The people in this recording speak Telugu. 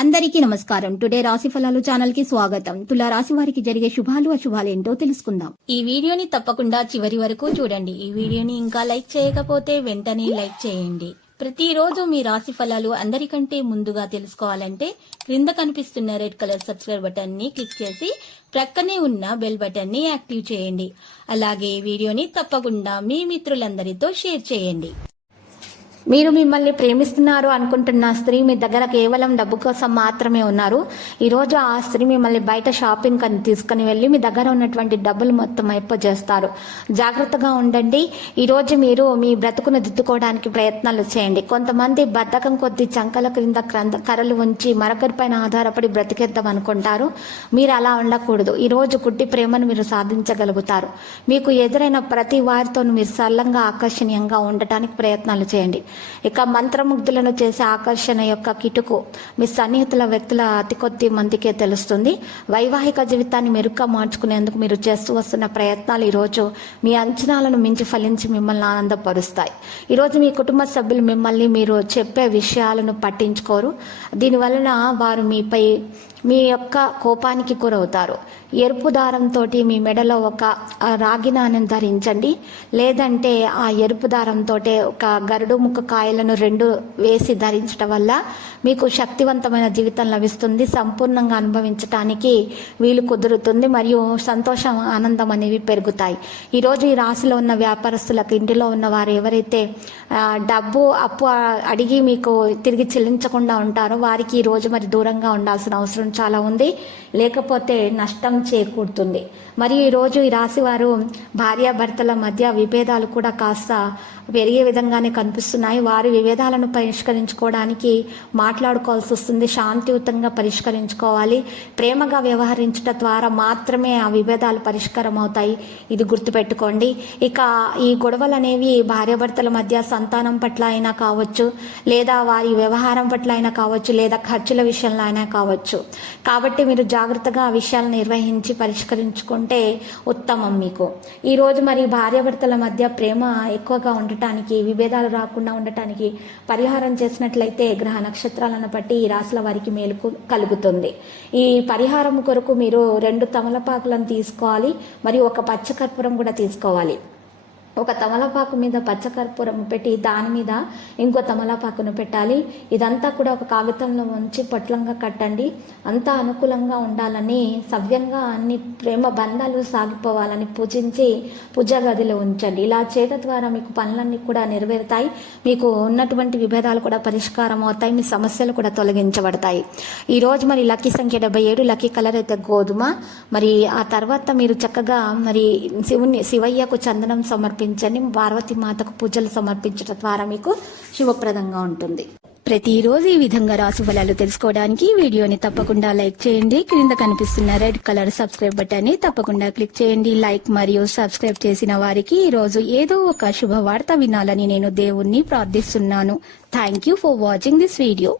అందరికీ నమస్కారం. టుడే రాశి ఫలాలు ఛానల్ కి స్వాగతం. తులా రాశి వారికి జరిగే శుభాలు అశుభాలు ఏంటో తెలుసుకుందాం. ఈ వీడియోని తప్పకుండా చివరి వరకు చూడండి. ఈ వీడియోని ఇంకా లైక్ చేయకపోతే వెంటనే లైక్ చేయండి. ప్రతిరోజు మీ రాశి ఫలాలు అందరికంటే ముందుగా తెలుసుకోవాలంటే క్రింద కనిపిస్తున్న రెడ్ కలర్ సబ్స్క్రైబ్ బటన్ ని క్లిక్ చేసి ప్రక్కనే ఉన్న బెల్ బటన్ ని యాక్టివ్ చేయండి. అలాగే ఈ వీడియోని తప్పకుండా మీ మిత్రులందరితో షేర్ చేయండి. మీరు మిమ్మల్ని ప్రేమిస్తున్నారు అనుకుంటున్న స్త్రీ మీ దగ్గర కేవలం డబ్బు కోసం మాత్రమే ఉన్నారు. ఈరోజు ఆ స్త్రీ మిమ్మల్ని బయట షాపింగ్ అని తీసుకుని వెళ్ళి మీ దగ్గర ఉన్నటువంటి డబ్బులు మొత్తం అయిపోజేస్తారు. జాగ్రత్తగా ఉండండి. ఈరోజు మీరు మీ బ్రతుకును దిద్దుకోవడానికి ప్రయత్నాలు చేయండి. కొంతమంది బద్ధకం కొద్ది చంకల క్రింద కర్రలు ఉంచి మరొకరిపైన ఆధారపడి బ్రతికేద్దాం అనుకుంటారు. మీరు అలా ఉండకూడదు. ఈరోజు గుడ్డి ప్రేమను మీరు సాధించగలుగుతారు. మీకు ఎదురైన ప్రతి వారితో మీరు సరళంగా ఆకర్షణీయంగా ఉండటానికి ప్రయత్నాలు చేయండి. ఇక మంత్రముగ్ధులను చేసే ఆకర్షణ యొక్క కిటుకు మీ సన్నిహితుల వ్యక్తుల అతి కొద్ది మందికే తెలుస్తుంది. వైవాహిక జీవితాన్ని మెరుగ్గా మార్చుకునేందుకు మీరు చేస్తూ వస్తున్న ప్రయత్నాలు ఈరోజు మీ అంచనాలను మించి ఫలించి మిమ్మల్ని ఆనందపరుస్తాయి. ఈరోజు మీ కుటుంబ సభ్యులు మిమ్మల్ని మీరు చెప్పే విషయాలను పట్టించుకోరు. దీనివలన వారు మీపై మీ యొక్క కోపానికి గురవుతారు. ఎరుపు దారంతో మీ మెడలో ఒక రాగి నాణెం ధరించండి. లేదంటే ఆ ఎరుపు దారంతో ఒక గరుడు ముక్క కాయలను 2 వేసి ధరించడం వల్ల మీకు శక్తివంతమైన జీవితం లభిస్తుంది. సంపూర్ణంగా అనుభవించటానికి వీలు కుదురుతుంది మరియు సంతోషం ఆనందం అనేవి పెరుగుతాయి. ఈరోజు ఈ రాశిలో ఉన్న వ్యాపారస్తులకు, ఇంటిలో ఉన్న వారు ఎవరైతే డబ్బు అప్పు అడిగి మీకు తిరిగి చెల్లించకుండా ఉంటారో వారికి ఈరోజు మరి దూరంగా ఉండాల్సిన అవసరం చాలా ఉంది. లేకపోతే నష్టం చేకూరుతుంది. మరియు ఈరోజు ఈ రాశి వారు భార్యాభర్తల మధ్య విభేదాలు కూడా కాస్త పెరిగే విధంగానే కనిపిస్తున్నాయి. వారి విభేదాలను పరిష్కరించుకోవడానికి మాట్లాడుకోవాల్సి వస్తుంది. శాంతియుతంగా పరిష్కరించుకోవాలి. ప్రేమగా వ్యవహరించడం ద్వారా మాత్రమే ఆ విభేదాలు పరిష్కారం అవుతాయి. ఇది గుర్తుపెట్టుకోండి. ఇక ఈ గొడవలు అనేవి భార్యాభర్తల మధ్య సంతానం పట్ల అయినా కావచ్చు, లేదా వారి వ్యవహారం పట్ల అయినా కావచ్చు, లేదా ఖర్చుల విషయంలో అయినా కావచ్చు. కాబట్టి మీరు జాగ్రత్తగా ఆ విషయాలను నిర్వహించి పరిష్కరించుకుంటే ఉత్తమం మీకు. ఈరోజు మరి భార్యాభర్తల మధ్య ప్రేమ ఎక్కువగా ఉండటానికి, విభేదాలు రాకుండా ఉండటానికి పరిహారం చేసినట్లయితే గ్రహ నక్షత్రాలను బట్టి ఈ రాశుల వారికి మేలు కలుగుతుంది. ఈ పరిహారం కొరకు మీరు 2 తమలపాకులను తీసుకోవాలి. మరియు ఒక పచ్చకర్పూరం కూడా తీసుకోవాలి. ఒక తమలపాకు మీద పచ్చకర్పూరం పెట్టి దాని మీద ఇంకో తమలపాకును పెట్టాలి. ఇదంతా కూడా ఒక కాగితంలో ఉంచి పొట్లంగా కట్టండి. అంతా అనుకూలంగా ఉండాలని, సవ్యంగా అన్ని ప్రేమ బంధాలు సాగిపోవాలని పూజించి పూజా గదిలో ఉంచండి. ఇలా చేయడం ద్వారా మీకు పనులన్నీ కూడా నెరవేరుతాయి. మీకు ఉన్నటువంటి విభేదాలు కూడా పరిష్కారం అవుతాయి. మీ సమస్యలు కూడా తొలగించబడతాయి. ఈరోజు మరి లక్కీ సంఖ్య 77, లక్కీ కలర్ అయితే గోధుమ. మరి ఆ తర్వాత మీరు చక్కగా మరి శివయ్యకు చందనం సమర్పించండి. పార్వతీ మాతకు పూజలు సమర్పించడం ద్వారా మీకు శుభప్రదంగా ఉంటుంది. ప్రతిరోజు ఈ విధంగా రాశి ఫలాలు తెలుసుకోవడానికి వీడియోని తప్పకుండా లైక్ చేయండి. క్రింద కనిపిస్తున్న రెడ్ కలర్ సబ్స్క్రైబ్ బటన్ ని తప్పకుండా క్లిక్ చేయండి. లైక్ మరియు సబ్స్క్రైబ్ చేసిన వారికి ఈ రోజు ఏదో ఒక శుభవార్త వినాలని నేను దేవుణ్ణి ప్రార్థిస్తున్నాను. Thank you for watching this video.